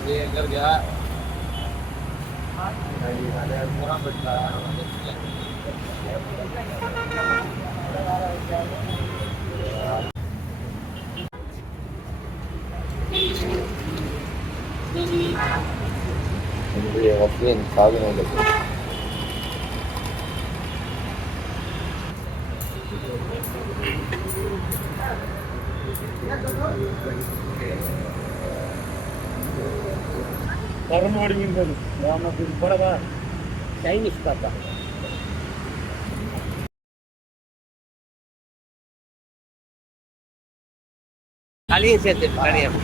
எங்க இருக்கியா? சாதனை சைனீஸ் பார்த்தா கலையும் சேர்த்து கலையம்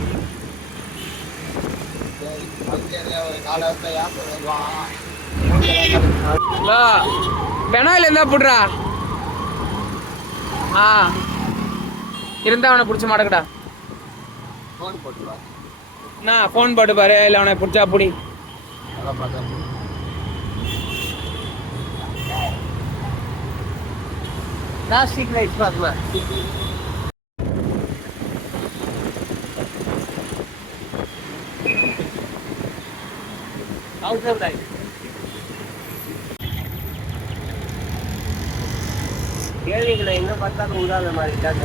பெனாயில் இருந்தா போடுறா. இருந்தா அவனை பிடிச்ச மாட்டேங்கடா. நான் ஃபோன் போட்டு பாரு, இல்லை அவனை பிடிச்சா புடி. பிளாஸ்டிக் லைட்ஸ் பார்க்கல. அவுட்டர் லைட் கேள்விகளை எங்க பார்த்தாலும் உடாத மாதிரி தான்.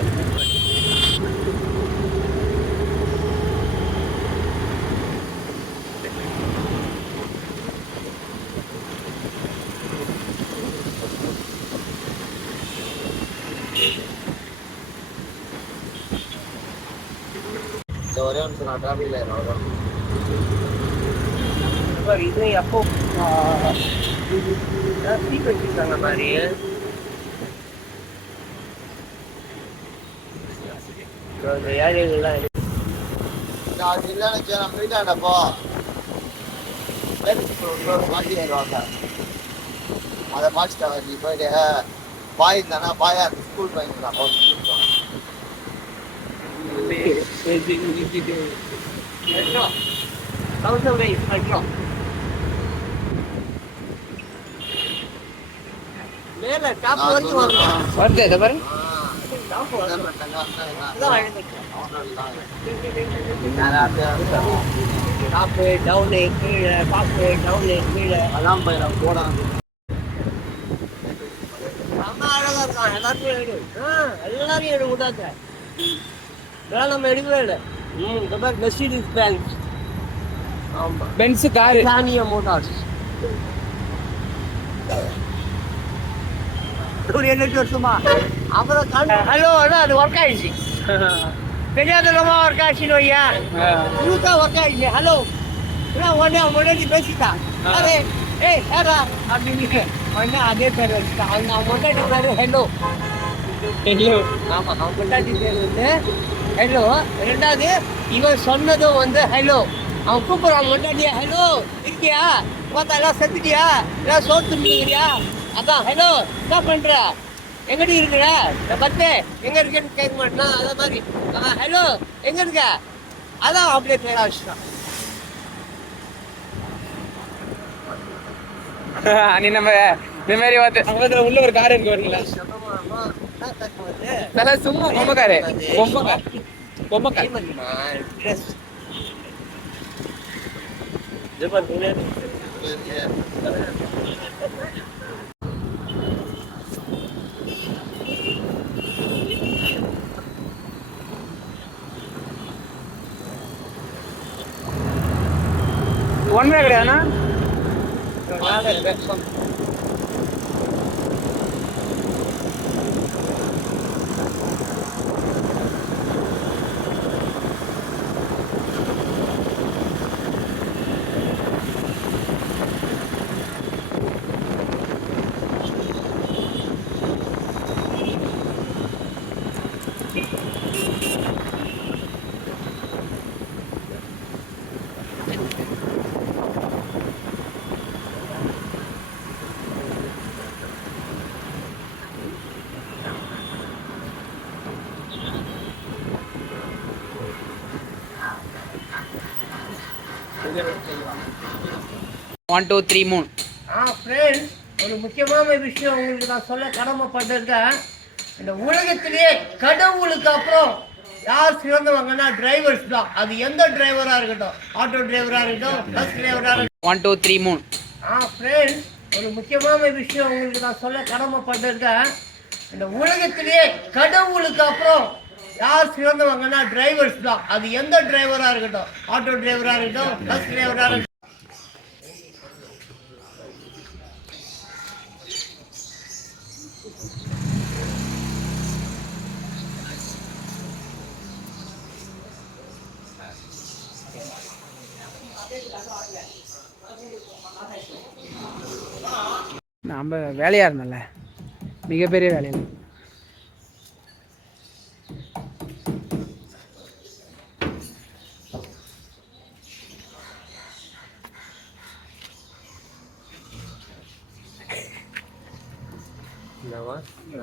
ஒரே நிமிஷம் நான் டிராஃபிக்ல வரும். இது எப்போ சீட் வச்சிருக்காங்க மாதிரி ஏரியாலாம் போயிட்டாண்டப்போ மாட்டி ஆயிடுவாங்க. அதை மாட்டிட்டாங்க. நீ போயிட்டு பாய் தானே, பாயா ஸ்கூல் பையன் மேல டாப் வரைக்கும் வருது. இதை பாரு, டாப்பு டவுனு கீழே, பாப்பு டவுனு கீழே, அதான் போடாது. ரொம்ப அழகா இருக்கான். எல்லாத்தையும் எடு, எல்லாரையும் எடு விடாத. இதெல்லாம் நம்ம எடுக்கவே இல்லை. இந்த மாதிரி மெர்சிடிஸ் பென்ஸ், ஆமா பென்ஸ் காரு, சானியா மோட்டார்ஸ். ஒரு 8 வருஷமா அப்புறம் ஹலோ அது ஒர்க் ஆயிடுச்சு. தெரியாதமா ஒர்க் ஆயிடுச்சுன்னு வையா, புதுசா ஒர்க் ஆயிடுச்சு. ஹலோ முன்னாடி பேசிட்டான். அதே ஏய் ஹேரா அப்படின்னு உடனே அதே பேர் வச்சுட்டான். அவங்க முன்னாடி பேரு ஹலோ ஹலோ. ஆமா, அவன் முன்னாடி பேர் வந்து ஹலோ. ரெண்டாவது இவன் சொன்னதும் வந்து ஹலோ. அவன் கூப்பிடுறான் முன்னாடியே, ஹலோ இருக்கியா, பார்த்தா எல்லாம் செத்துட்டியா, எல்லாம் சோத்து இருக்கிறியா, அதான் ஹலோ என்ன பண்ற, எங்கடி இருக்கிற, பத்து எங்க இருக்கேன்னு கேட்க மாட்டேன். அத மாதிரி ஹலோ எங்க இருக்க, அதான் அப்படியே பேர வச்சுட்டான். நீ நம்ம இந்த மாதிரி வந்து உள்ள ஒரு கார் இருக்கு வரீங்களா, சும்மா பொம்மைக்காரு, பொம்மைக்காரு 1 வே கிடையாதுண்ணா.1 2 3 3. ஃப்ரெண்ட்ஸ், ஒரு முக்கியமான விஷயம் உங்களுக்கு நான் சொல்ல கடமைப்பட்டிருக்கேன். இந்த உலகத்திலேயே கடவுளுக்கு அப்புறம் யார் சிறந்தவங்கன்னா டிரைவர்ஸ் தான். அது எந்த டிரைவராக இருக்கட்டும், ஆட்டோ டிரைவராக இருக்கட்டும், பஸ் டிரைவராக இருக்கட்டும். 1 2 3 மூணு. ஃப்ரெண்ட்ஸ், ஒரு முக்கியமான விஷயம் உங்களுக்கு நான் சொல்ல கடமைப்பட்டிருக்கேன். இந்த உலகத்திலேயே கடவுளுக்கு அப்புறம் யார் சிறந்தவங்கன்னா டிரைவர்ஸ் தான். அது எந்த டிரைவராக இருக்கட்டும், ஆட்டோ டிரைவராக இருக்கட்டும், பஸ் டிரைவராக இருக்கட்டும். நம்ம வேலையாக இருந்தோம்ல, மிகப்பெரிய வேலையில்.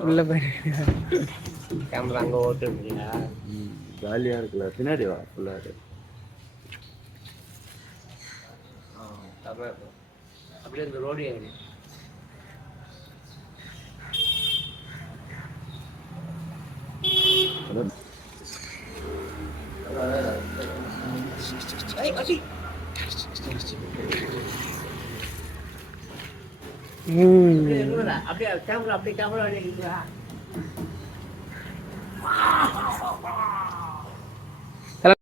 உள்ள போயிட்டு கேமரா அங்கே ஓட்டுறீங்களா? ஜாலியாக இருக்குல்ல, பின்னாடி வா ஃபுல்லாக. அப்படியே இந்த ரோடு ஏறி அப்படியே கேமரா அப்படியே கேமரா